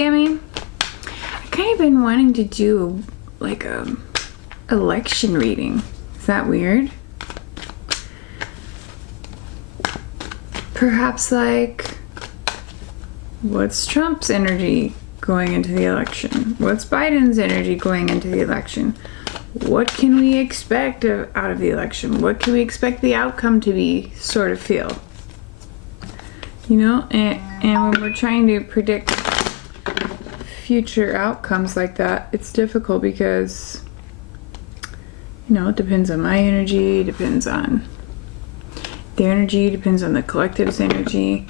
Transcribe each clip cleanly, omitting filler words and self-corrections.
Sammy. I kind of been wanting to do like a election reading. Is that weird? Perhaps like, what's Trump's energy going into the election? What's Biden's energy going into the election? What can we expect out of the election? What can we expect the outcome to be, sort of feel? You know, and when we're trying to predict future outcomes like that, it's difficult because, you know, it depends on my energy, depends on their energy, depends on the collective's energy.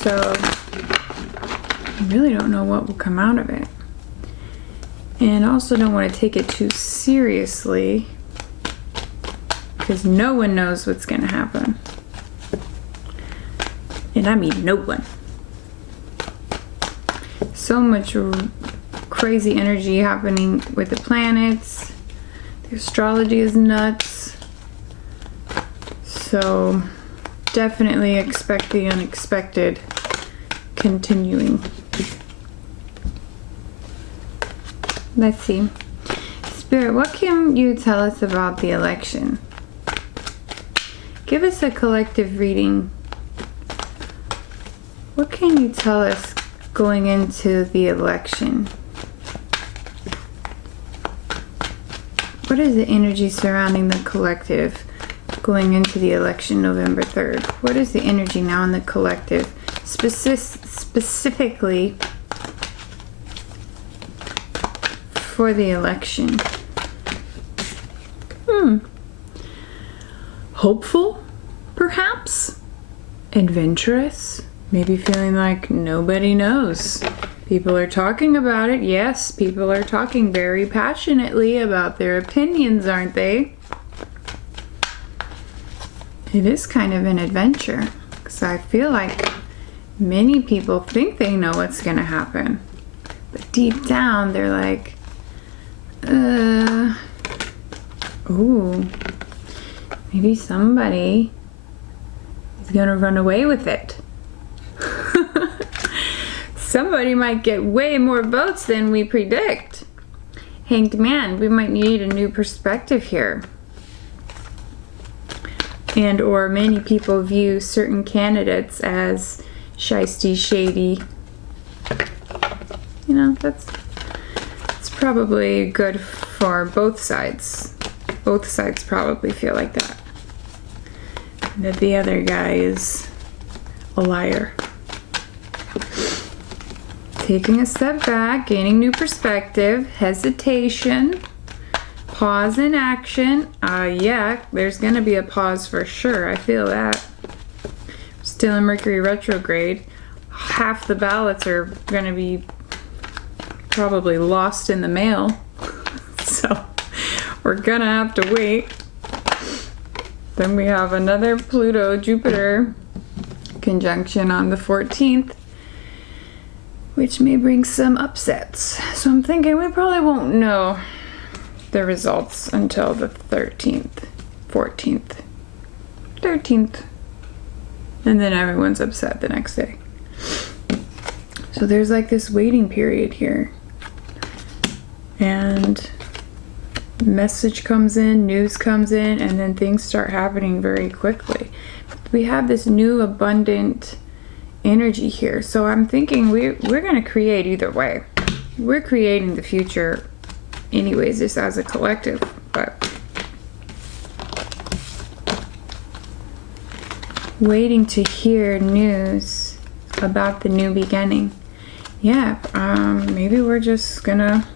So I really don't know what will come out of it. And also don't want to take it too seriously because no one knows what's going to happen. And I mean no one. So much crazy energy happening with the planets. The astrology is nuts. So definitely expect the unexpected continuing. Let's see. Spirit, what can you tell us about the election? Give us a collective reading. What can you tell us going into the election? What is the energy surrounding the collective going into the election November 3rd? What is the energy now in the collective? Specifically for the election. Hopeful, perhaps? Adventurous? Maybe feeling like nobody knows. People are talking about it. Yes, people are talking very passionately about their opinions, aren't they? It is kind of an adventure, because I feel like many people think they know what's going to happen. But deep down, they're like, ooh, maybe somebody is going to run away with it. Somebody might get way more votes than we predict. Hanged man, we might need a new perspective here. And or many people view certain candidates as shisty, shady. You know, that's probably good for both sides. Both sides probably feel like that. That the other guy is a liar. Taking a step back, gaining new perspective, hesitation, pause in action. Yeah, there's gonna be a pause for sure. I feel that. Still in Mercury retrograde. Half the ballots are gonna be probably lost in the mail. So we're gonna have to wait. Then we have another Pluto-Jupiter conjunction on the 14th. Which may bring some upsets. So I'm thinking we probably won't know the results until the 13th, 14th, 13th. And then everyone's upset the next day. So there's like this waiting period here. And message comes in, news comes in, and then things start happening very quickly. We have this new abundant energy here. So I'm thinking we're going to create either way. We're creating the future anyways, just as a collective. But waiting to hear news about the new beginning. Yeah, maybe we're just gonna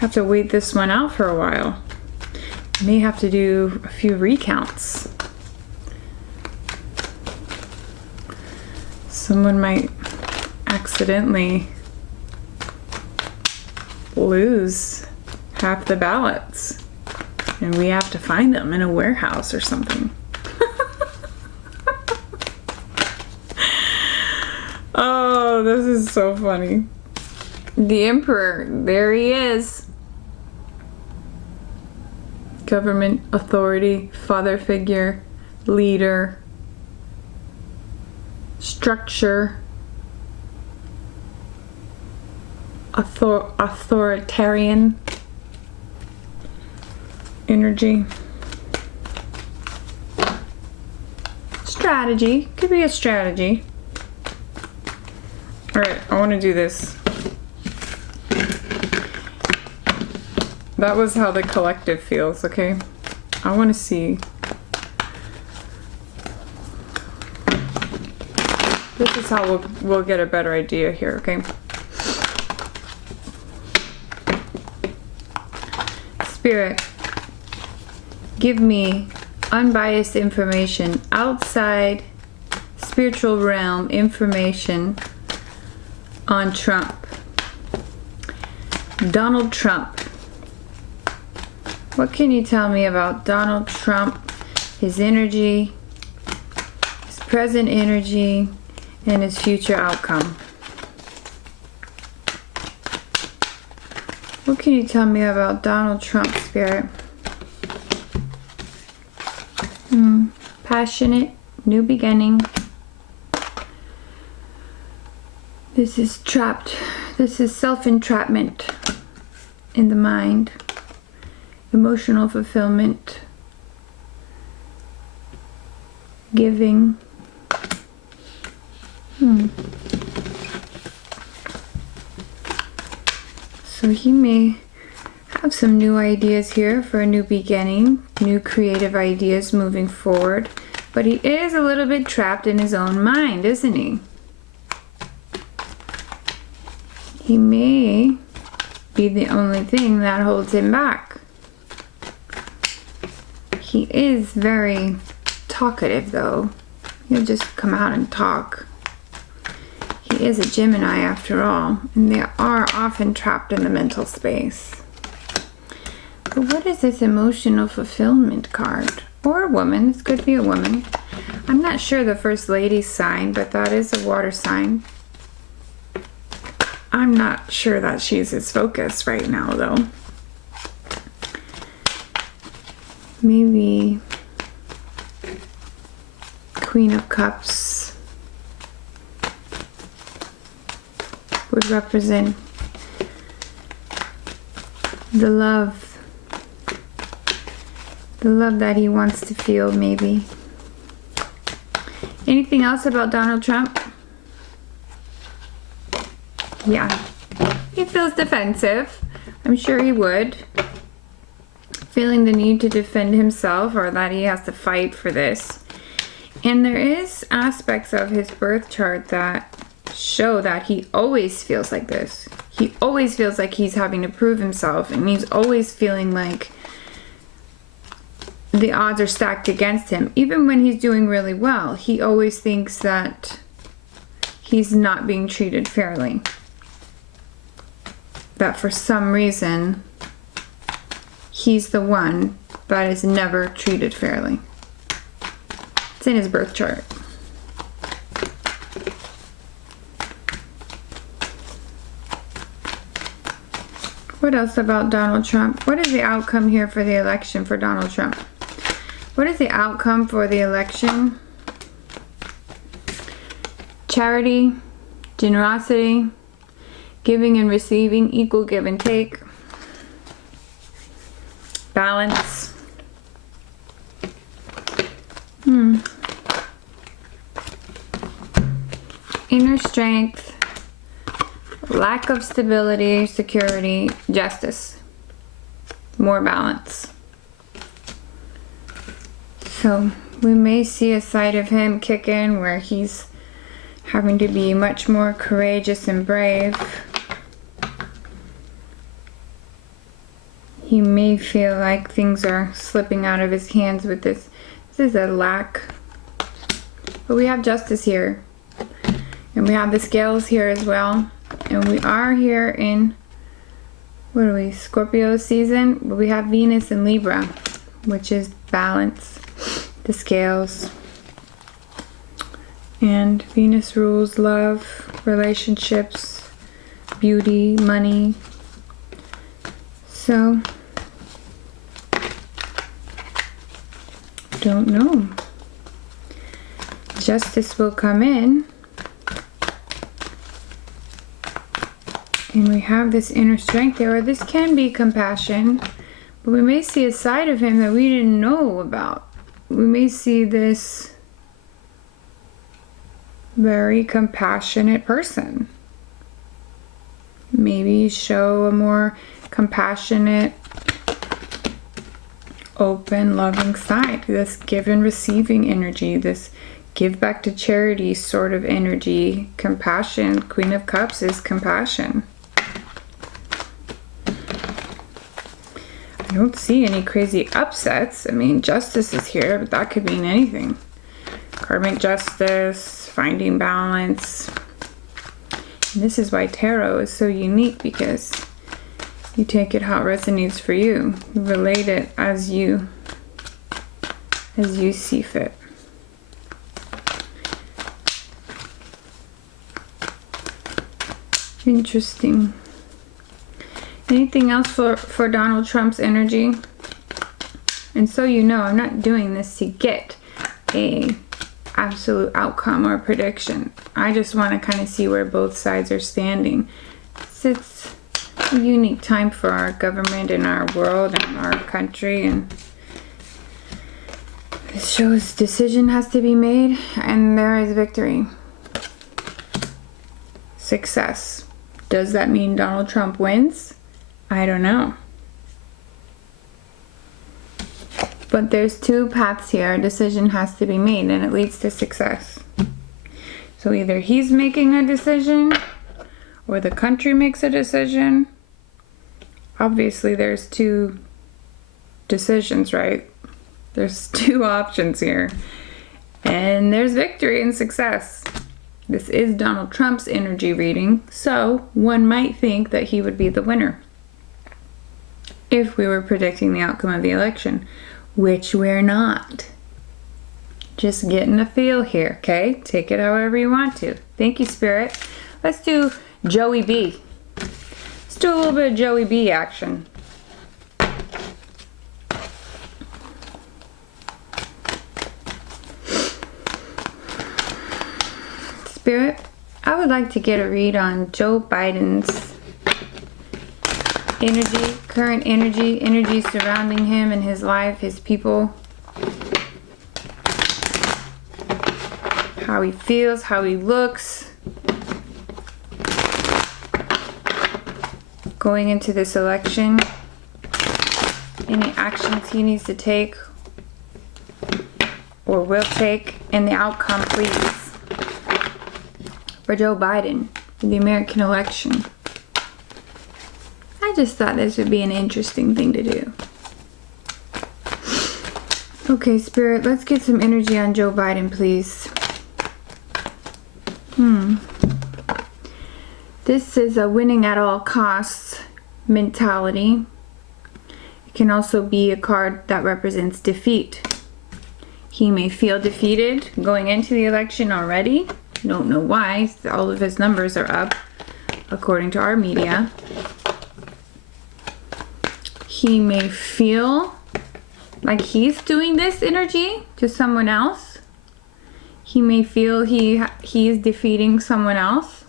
have to wait this one out for a while. May have to do a few recounts. Someone might accidentally lose half the ballots and we have to find them in a warehouse or something. Oh, this is so funny. The Emperor, there he is. Government authority, father figure, leader, structure. authoritarian energy. Strategy. Could be a strategy. Alright, I want to do this. That was how the collective feels, okay? I want to see. This is how we'll get a better idea here, okay? Spirit, give me unbiased information, outside spiritual realm information on Trump. Donald Trump. What can you tell me about Donald Trump, his energy, his present energy, and his future outcome? What can you tell me about Donald Trump, Spirit? Passionate, new beginning. This is trapped. This is self-entrapment in the mind. Emotional fulfillment. Giving. So he may have some new ideas here for a new beginning, new creative ideas moving forward, but he is a little bit trapped in his own mind, isn't he? He may be the only thing that holds him back. He is very talkative though. He'll just come out and talk. He is a Gemini after all, and they are often trapped in the mental space. But what is this emotional fulfillment card? Or a woman, this could be a woman. I'm not sure the First Lady's sign, but that is a water sign. I'm not sure that she's his focus right now though. Maybe Queen of Cups would represent the love that he wants to feel, maybe. Anything else about Donald Trump? Yeah, he feels defensive. I'm sure he would. Feeling the need to defend himself, or that he has to fight for this. And there is aspects of his birth chart that show that he always feels like this. He always feels like he's having to prove himself, and he's always feeling like the odds are stacked against him. Even when he's doing really well, he always thinks that he's not being treated fairly. That for some reason, he's the one that is never treated fairly. It's in his birth chart. What else about Donald Trump? What is the outcome here for the election for Donald Trump? What is the outcome for the election? Charity, generosity, giving and receiving, equal give and take, balance. Inner strength, lack of stability, security, justice, more balance. So we may see a side of him kick in where he's having to be much more courageous and brave. He may feel like things are slipping out of his hands with this. This is a lack. But we have justice here. And we have the scales here as well. And we are here in, what are we, Scorpio season? But we have Venus in Libra, which is balance, the scales. And Venus rules love, relationships, beauty, money. So, don't know. Justice will come in. And we have this inner strength there, or this can be compassion, but we may see a side of him that we didn't know about. We may see this very compassionate person. Maybe show a more compassionate, open, loving side. This give and receiving energy, this give back to charity sort of energy. Compassion, Queen of Cups is compassion. I don't see any crazy upsets. I mean, justice is here, but that could mean anything. Karmic justice, finding balance. And this is why tarot is so unique, because you take it how it resonates for you. You relate it as you see fit. Interesting. Anything else for Donald Trump's energy? And so you know, I'm not doing this to get a absolute outcome or prediction. I just want to kind of see where both sides are standing. It's a unique time for our government and our world and our country, and this shows decision has to be made, and there is victory. Success. Does that mean Donald Trump wins? I don't know. But there's two paths here. A decision has to be made, and it leads to success. So either he's making a decision or the country makes a decision. Obviously, there's two decisions, right? There's two options here. And there's victory and success. This is Donald Trump's energy reading, so one might think that he would be the winner if we were predicting the outcome of the election, which we're not. Just getting a feel here, okay? Take it however you want to. Thank you, Spirit. Let's do Joey B. Let's do a little bit of Joey B action. Spirit, I would like to get a read on Joe Biden's energy, current energy surrounding him and his life, his people. How he feels, how he looks. Going into this election. Any actions he needs to take or will take, and the outcome, please. For Joe Biden, for the American election. I just thought this would be an interesting thing to do. Okay, Spirit, let's get some energy on Joe Biden, please. This is a winning at all costs mentality. It can also be a card that represents defeat. He may feel defeated going into the election already. Don't know why. All of his numbers are up, according to our media. He may feel like he's doing this energy to someone else. He may feel he's defeating someone else.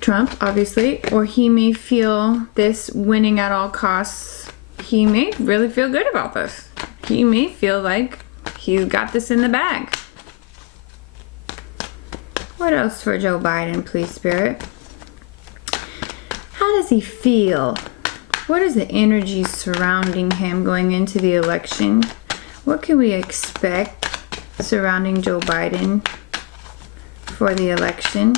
Trump, obviously. Or he may feel this winning at all costs. He may really feel good about this. He may feel like he's got this in the bag. What else for Joe Biden, please, Spirit? How does he feel? What is the energy surrounding him going into the election? What can we expect surrounding Joe Biden for the election?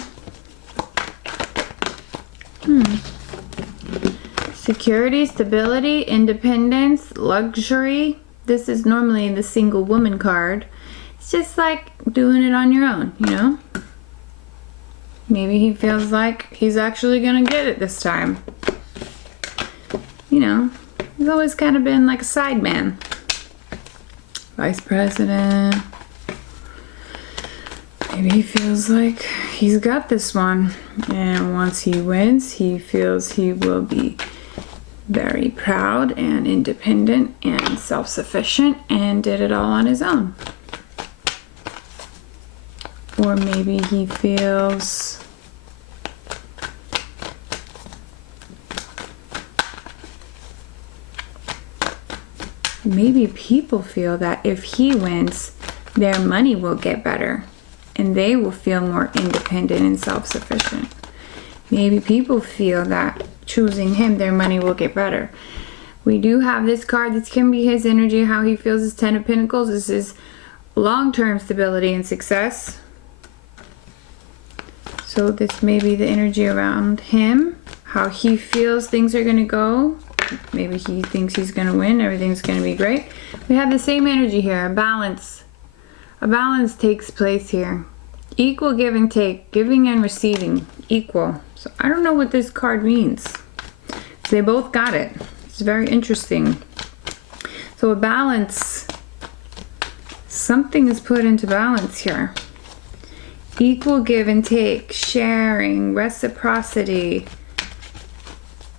Security, stability, independence, luxury. This is normally the single woman card. It's just like doing it on your own, you know? Maybe he feels like he's actually gonna get it this time. You know, he's always kind of been like a side man. Vice president. Maybe he feels like he's got this one. And once he wins, he feels he will be very proud and independent and self-sufficient and did it all on his own. Or maybe he feels maybe people feel that if he wins, their money will get better and they will feel more independent and self-sufficient. Maybe people feel that choosing him, their money will get better. We do have this card. This can be his energy, how he feels his Ten of Pentacles. This is long-term stability and success. So this may be the energy around him, how he feels things are going to go. Maybe he thinks he's going to win. Everything's going to be great. We have the same energy here, a balance. A balance takes place here. Equal give and take, giving and receiving, equal. So I don't know what this card means. They both got it. It's very interesting. So a balance, something is put into balance here. Equal give and take, sharing, reciprocity,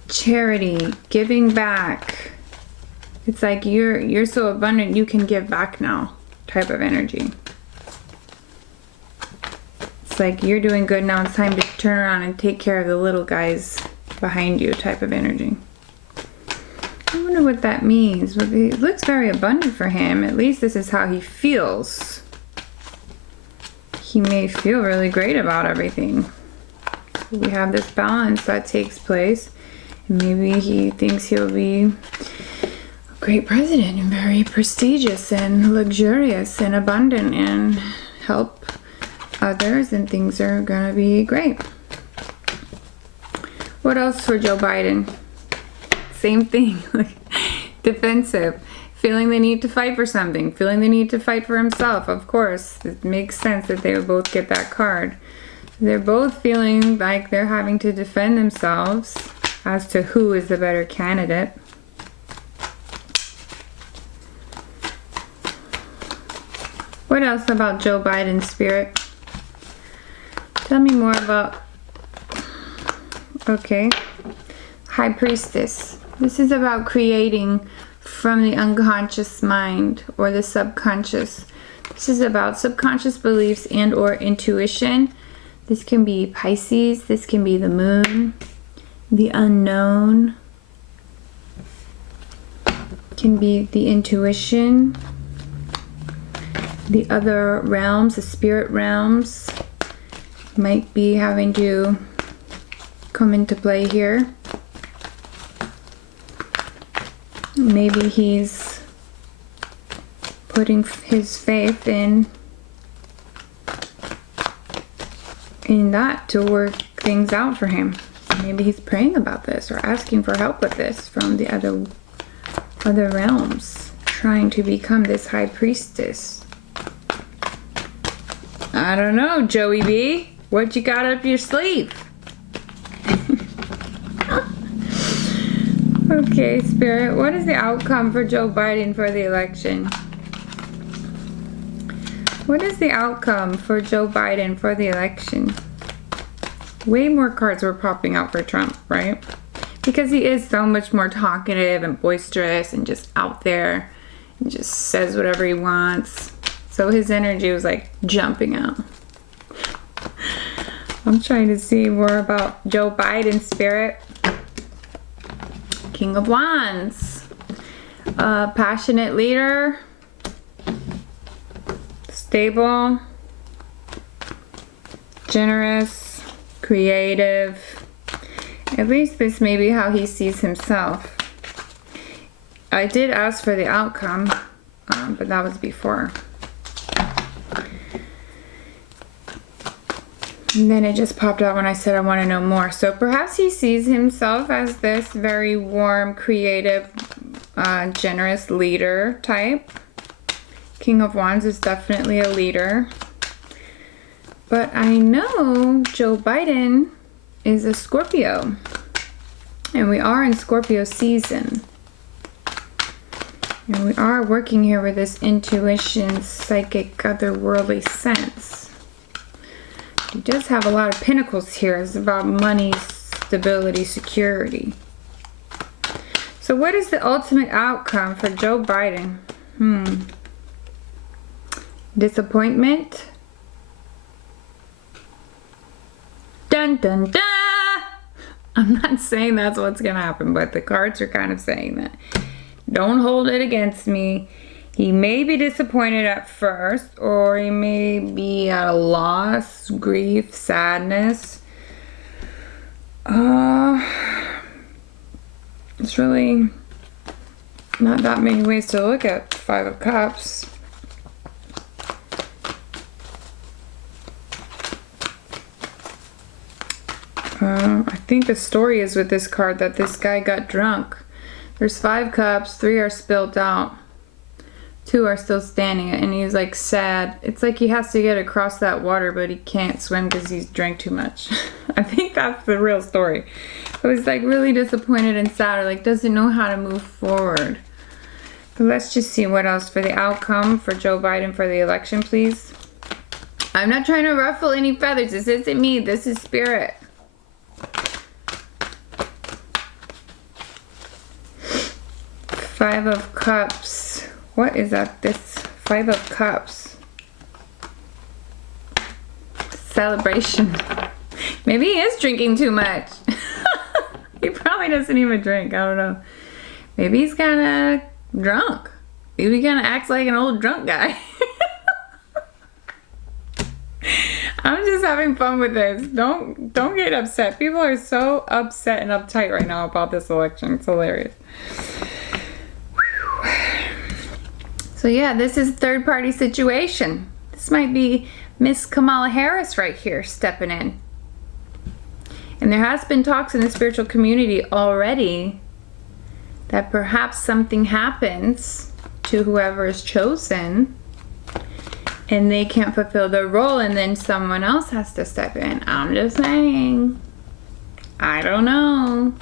charity, giving back. It's like you're so abundant you can give back now type of energy. It's like you're doing good now, it's time to turn around and take care of the little guys behind you type of energy. I wonder what that means. It looks very abundant for him. At least this is how he feels. He may feel really great about everything. We have this balance that takes place. And maybe he thinks he'll be a great president and very prestigious and luxurious and abundant and help others, and things are gonna be great. What else for Joe Biden? Same thing, like defensive, feeling the need to fight for something, feeling the need to fight for himself. Of course, it makes sense that they would both get that card. They're both feeling like they're having to defend themselves as to who is the better candidate. What else about Joe Biden's spirit? Tell me more about, okay, High Priestess. This is about creating from the unconscious mind or the subconscious. This is about subconscious beliefs and or intuition. This can be Pisces, this can be the moon, the unknown, can be the intuition, the other realms, the spirit realms might be having to come into play here. Maybe he's putting his faith in that to work things out for him. Maybe he's praying about this or asking for help with this from the other realms, trying to become this high priestess. I don't know, Joey B. What you got up your sleeve? Okay, Spirit, what is the outcome for Joe Biden for the election? What is the outcome for Joe Biden for the election? Way more cards were popping out for Trump, right? Because he is so much more talkative and boisterous and just out there and just says whatever he wants. So his energy was like jumping out. I'm trying to see more about Joe Biden, Spirit. King of Wands. Passionate leader. Stable. Generous. Creative. At least this may be how he sees himself. I did ask for the outcome, but that was before. And then it just popped out when I said I want to know more. So perhaps he sees himself as this very warm, creative, generous leader type. King of Wands is definitely a leader. But I know Joe Biden is a Scorpio. And we are in Scorpio season. And we are working here with this intuition, psychic, otherworldly sense. He does have a lot of pentacles here. It's about money, stability, security. So what is the ultimate outcome for Joe Biden? Disappointment. Dun dun dun! I'm not saying that's what's going to happen, but the cards are kind of saying that. Don't hold it against me. He may be disappointed at first, or he may be at a loss, grief, sadness. It's really not that many ways to look at Five of Cups. I think the story is with this card that this guy got drunk. There's 5 cups, 3 are spilled out, 2 are still standing, and he's like sad. It's like he has to get across that water, but he can't swim because he's drank too much. I think that's the real story. So he's like really disappointed and sad, or like doesn't know how to move forward. But let's just see what else for the outcome for Joe Biden for the election, please. I'm not trying to ruffle any feathers. This isn't me. This is spirit. Five of Cups. What is that? This 5 of Cups. Celebration. Maybe he is drinking too much. He probably doesn't even drink. I don't know. Maybe he's kind of drunk. Maybe he kind of acts like an old drunk guy. I'm just having fun with this. Don't get upset. People are so upset and uptight right now about this election. It's hilarious. So yeah, this is a third-party situation. This might be Miss Kamala Harris right here stepping in. And there has been talks in the spiritual community already that perhaps something happens to whoever is chosen and they can't fulfill their role, and then someone else has to step in. I'm just saying. I don't know.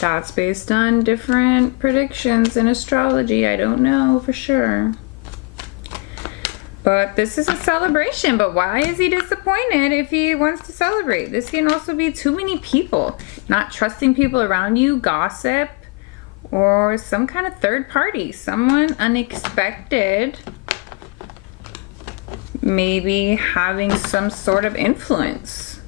That's based on different predictions in astrology. I don't know for sure. But this is a celebration. But why is he disappointed if he wants to celebrate? This can also be too many people. Not trusting people around you, gossip, or some kind of third party. Someone unexpected. Maybe having some sort of influence.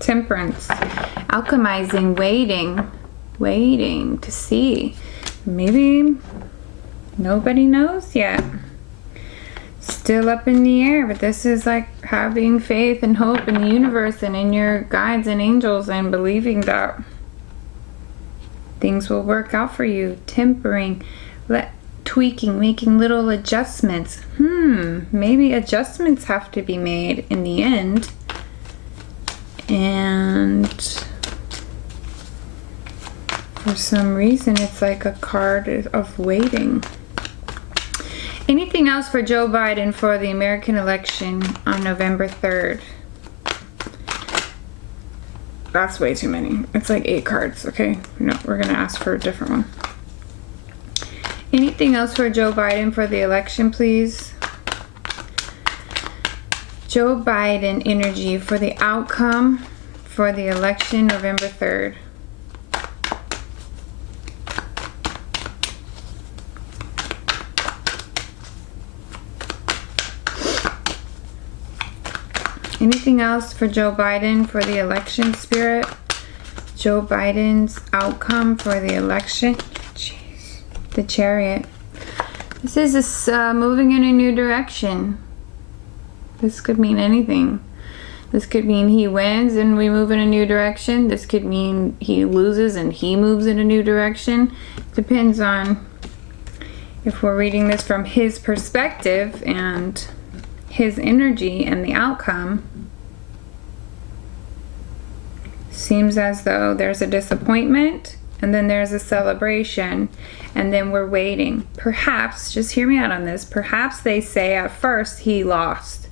Temperance, alchemizing, waiting to see. Maybe nobody knows yet. Still up in the air, but this is like having faith and hope in the universe and in your guides and angels and believing that things will work out for you. Tempering, tweaking, making little adjustments. Maybe adjustments have to be made in the end. And for some reason, it's like a card of waiting. Anything else for Joe Biden for the American election on November 3rd? That's way too many. It's like 8 cards, okay? No, we're going to ask for a different one. Anything else for Joe Biden for the election, please? Joe Biden energy for the outcome for the election November 3rd. Anything else for Joe Biden for the election, Spirit? Joe Biden's outcome for the election. Jeez. The Chariot. This is moving in a new direction. This could mean anything. This could mean he wins and we move in a new direction. This could mean he loses and he moves in a new direction. Depends on if we're reading this from his perspective and his energy and the outcome. Seems as though there's a disappointment and then there's a celebration and then we're waiting. Perhaps, just hear me out on this, perhaps they say at first he lost.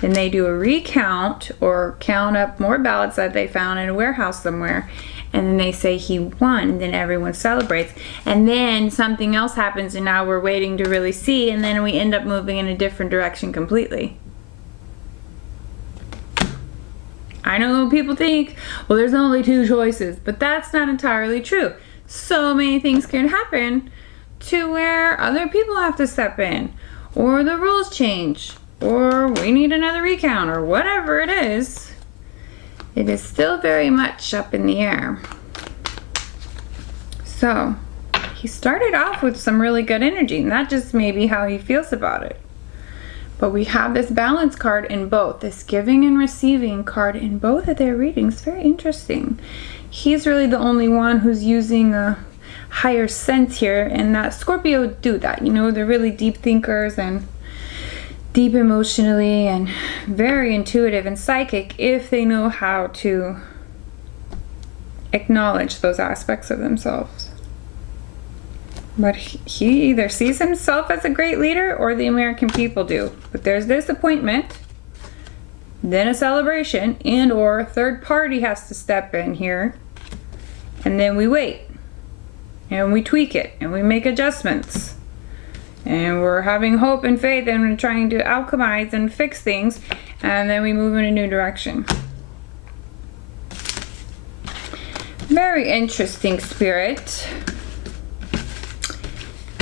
Then they do a recount or count up more ballots that they found in a warehouse somewhere. And then they say he won. Then everyone celebrates. And then something else happens and now we're waiting to really see. And then we end up moving in a different direction completely. I know people think, well, there's only 2 choices. But that's not entirely true. So many things can happen to where other people have to step in. Or the rules change. Or we need another recount, or whatever it is. It is still very much up in the air. So, he started off with some really good energy, and that just may be how he feels about it. But we have this balance card in both, this giving and receiving card in both of their readings. Very interesting. He's really the only one who's using a higher sense here, and that Scorpio do that. You know, they're really deep thinkers and deep emotionally and very intuitive and psychic if they know how to acknowledge those aspects of themselves. But he either sees himself as a great leader or the American people do. But there's disappointment, then a celebration, and or a third party has to step in here, and then we wait and we tweak it and we make adjustments. And we're having hope and faith and we're trying to alchemize and fix things, and then we move in a new direction. Very interesting, Spirit.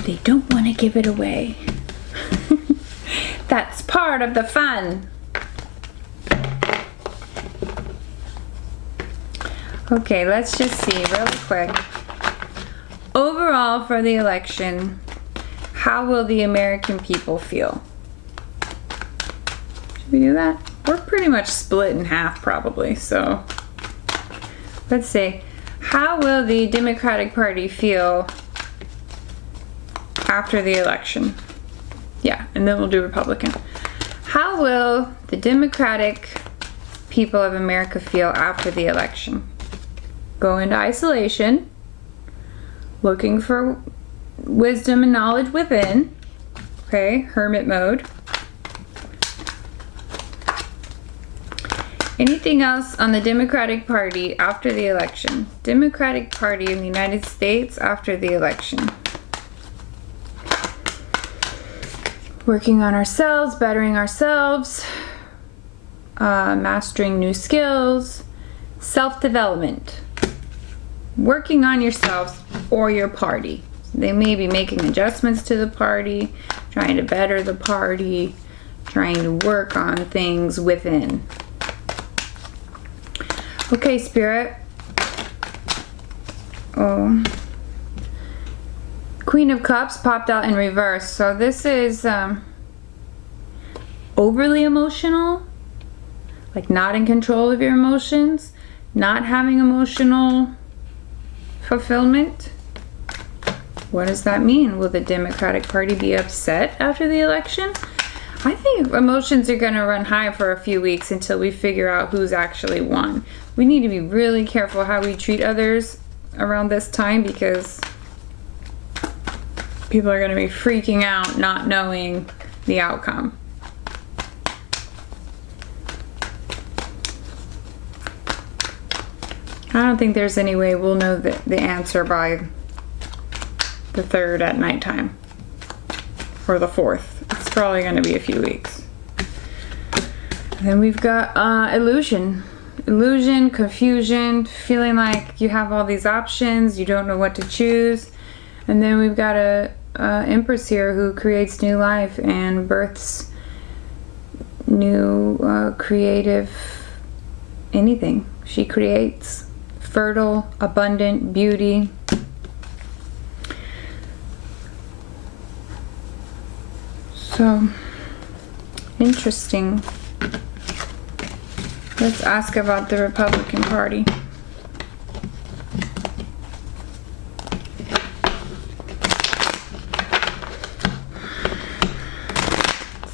They don't want to give it away. That's part of the fun. Okay, let's just see really quick. Overall for the election, how will the American people feel? Should we do that? We're pretty much split in half probably, so let's see. How will the Democratic Party feel after the election? Yeah, and then we'll do Republican. How will the Democratic people of America feel after the election? Go into isolation, looking for wisdom and knowledge within. Okay, hermit mode. Anything else on the Democratic Party after the election? Democratic Party in the United States after the election. Working on ourselves, bettering ourselves, mastering new skills, self-development. Working on yourselves or your party. They may be making adjustments to the party, trying to better the party, trying to work on things within. Okay, Spirit. Oh. Queen of Cups popped out in reverse. So this is overly emotional, like not in control of your emotions, not having emotional fulfillment. What does that mean? Will the Democratic Party be upset after the election? I think emotions are going to run high for a few weeks until we figure out who's actually won. We need to be really careful how we treat others around this time, because people are going to be freaking out not knowing the outcome. I don't think there's any way we'll know the answer by the 3rd at nighttime, or the 4th. It's probably going to be a few weeks. And then we've got illusion, confusion, feeling like you have all these options, you don't know what to choose. And then we've got a Empress here who creates new life and births new creative anything. She creates fertile, abundant beauty. So, interesting. Let's ask about the Republican Party.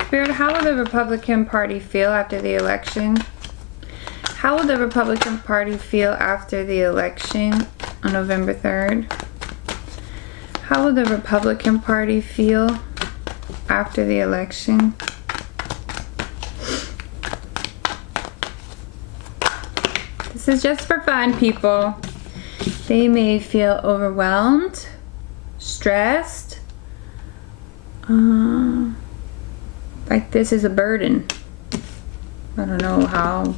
Spirit, how will the Republican Party feel after the election? How will the Republican Party feel after the election on November 3rd? How will the Republican Party feel after the election? This is just for fun, people. They may feel overwhelmed, stressed, like this is a burden. I don't know how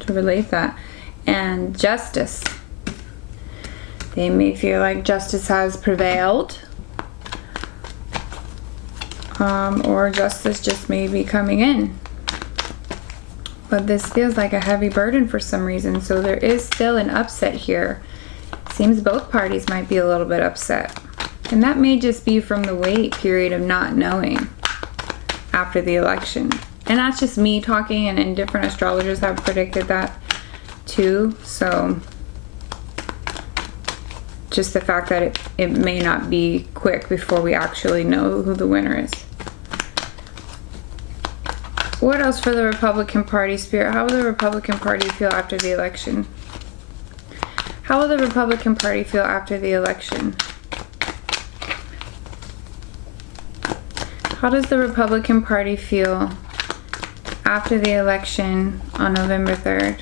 to relate that. And justice. They may feel like justice has prevailed. Or justice just may be coming in. But this feels like a heavy burden for some reason. So there is still an upset here. Seems both parties might be a little bit upset. And that may just be from the wait period of not knowing after the election. And that's just me talking, and different astrologers have predicted that too. So just the fact that it may not be quick before we actually know who the winner is. What else for the Republican Party, Spirit? How will the Republican Party feel after the election? How will the Republican Party feel after the election? How does the Republican Party feel after the election on November 3rd?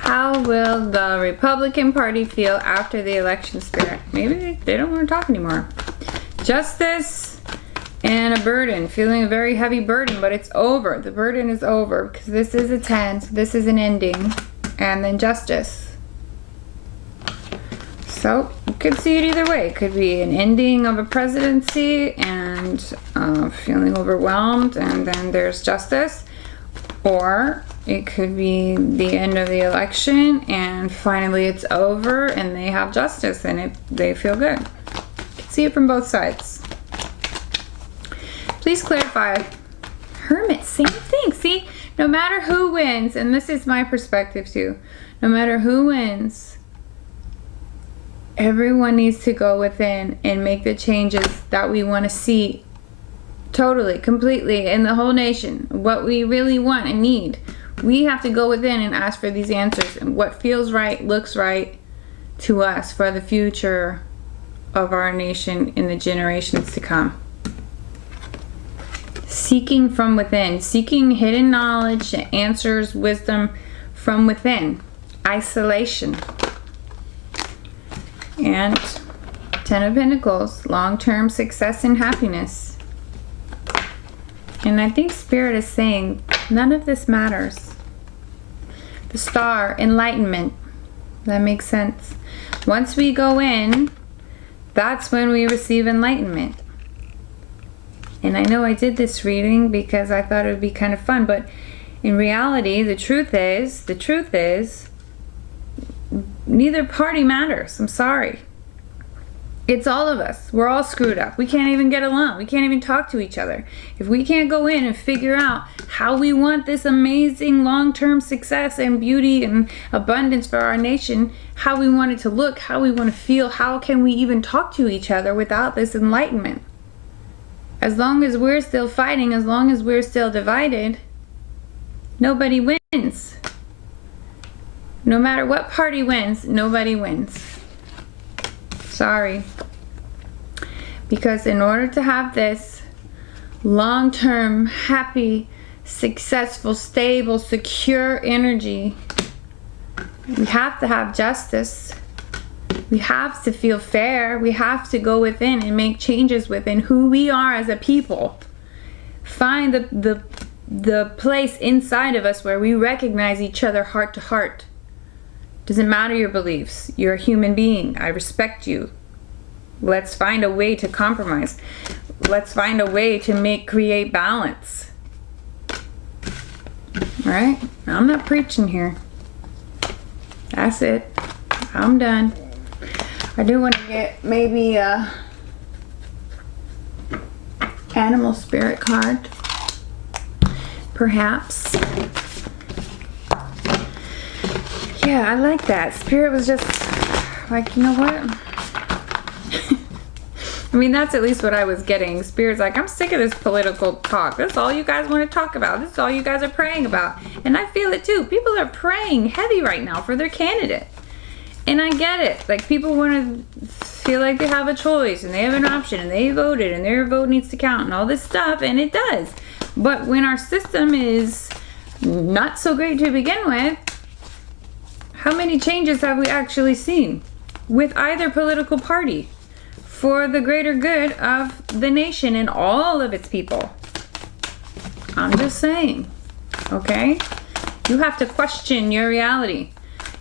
How will the Republican Party feel after the election, Spirit? Maybe they don't want to talk anymore. Justice and a burden. Feeling a very heavy burden, but it's over. The burden is over because this is a 10, so this is an ending. And then justice. So, you could see it either way. It could be an ending of a presidency and feeling overwhelmed, and then there's justice. Or it could be the end of the election and finally it's over and they have justice and they feel good. You can see it from both sides. Please clarify. Hermit, same thing. See, no matter who wins, and this is my perspective too, no matter who wins, everyone needs to go within and make the changes that we want to see totally, completely, in the whole nation. What we really want and need. We have to go within and ask for these answers and what feels right, looks right to us for the future of our nation in the generations to come. Seeking from within, seeking hidden knowledge, answers, wisdom from within. Isolation. And 10 of Pentacles, long-term success and happiness. And I think Spirit is saying none of this matters. The Star, enlightenment. That makes sense. Once we go in, that's when we receive enlightenment. And I know I did this reading because I thought it would be kind of fun, but in reality, the truth is, neither party matters. I'm sorry. It's all of us. We're all screwed up. We can't even get along. We can't even talk to each other. If we can't go in and figure out how we want this amazing long-term success and beauty and abundance for our nation, how we want it to look, how we want to feel, how can we even talk to each other without this enlightenment? As long as we're still fighting, as long as we're still divided, nobody wins. No matter what party wins, nobody wins. Sorry. Because in order to have this long-term, happy, successful, stable, secure energy, we have to have justice. We have to feel fair. We have to go within and make changes within who we are as a people. Find the place inside of us where we recognize each other heart to heart. Doesn't matter your beliefs. You're a human being. I respect you. Let's find a way to compromise. Let's find a way to create balance. All right? I'm not preaching here. That's it. I'm done. I do want to get maybe a animal spirit card. Perhaps. Yeah, I like that. Spirit was just like, you know what? I mean, that's at least what I was getting. Spirit's like, I'm sick of this political talk. That's all you guys want to talk about. This is all you guys are praying about. And I feel it too. People are praying heavy right now for their candidate. And I get it. Like, people want to feel like they have a choice and they have an option and they voted and their vote needs to count and all this stuff. And it does. But when our system is not so great to begin with, how many changes have we actually seen with either political party? for the greater good of the nation and all of its people. I'm just saying, okay? You have to question your reality.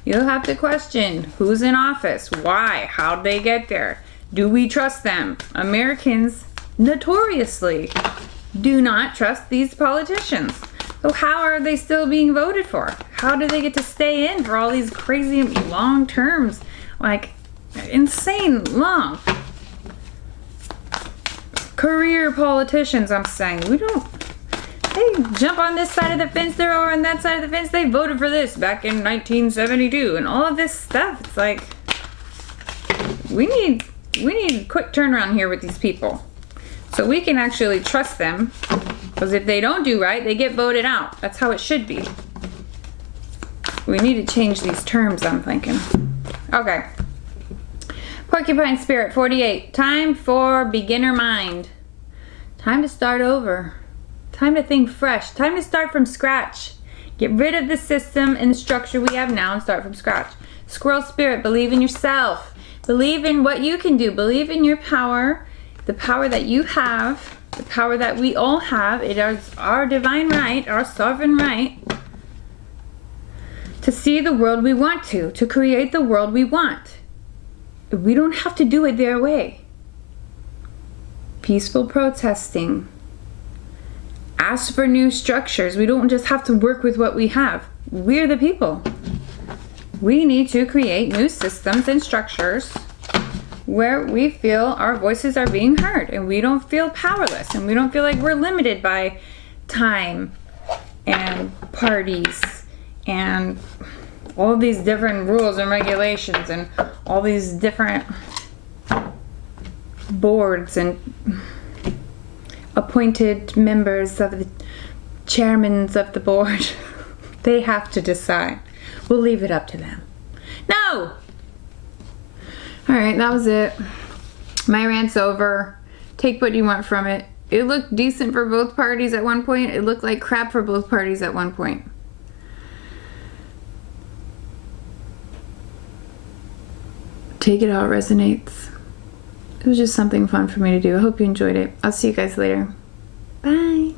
You have to question who's in office, why, how'd they get there? Do we trust them? Americans notoriously do not trust these politicians. So how are they still being voted for? How do they get to stay in for all these crazy long terms? Like, insane long. Career politicians, I'm saying. They jump on this side of the fence, they're over on that side of the fence, they voted for this back in 1972, and all of this stuff. It's like, we need a quick turnaround here with these people. So we can actually trust them. Because if they don't do right, they get voted out. That's how it should be. We need to change these terms, I'm thinking. Okay. Porcupine Spirit 48. Time for beginner mind. Time to start over. Time to think fresh. Time to start from scratch. Get rid of the system and the structure we have now and start from scratch. Squirrel Spirit, believe in yourself. Believe in what you can do. Believe in your power. The power that you have. The power that we all have. It is our divine right, our sovereign right, to see the world we want to create the world we want. We don't have to do it their way. Peaceful protesting. Ask for new structures. We don't just have to work with what we have. We're the people. We need to create new systems and structures where we feel our voices are being heard and we don't feel powerless and we don't feel like we're limited by time and parties and all these different rules and regulations and all these different boards and appointed members of the chairmen of the board. They have to decide. We'll leave it up to them. No! Alright, that was it. My rant's over. Take what you want from it. It looked decent for both parties at one point. It looked like crap for both parties at one point. Take it how it resonates. It was just something fun for me to do. I hope you enjoyed it. I'll see you guys later. Bye.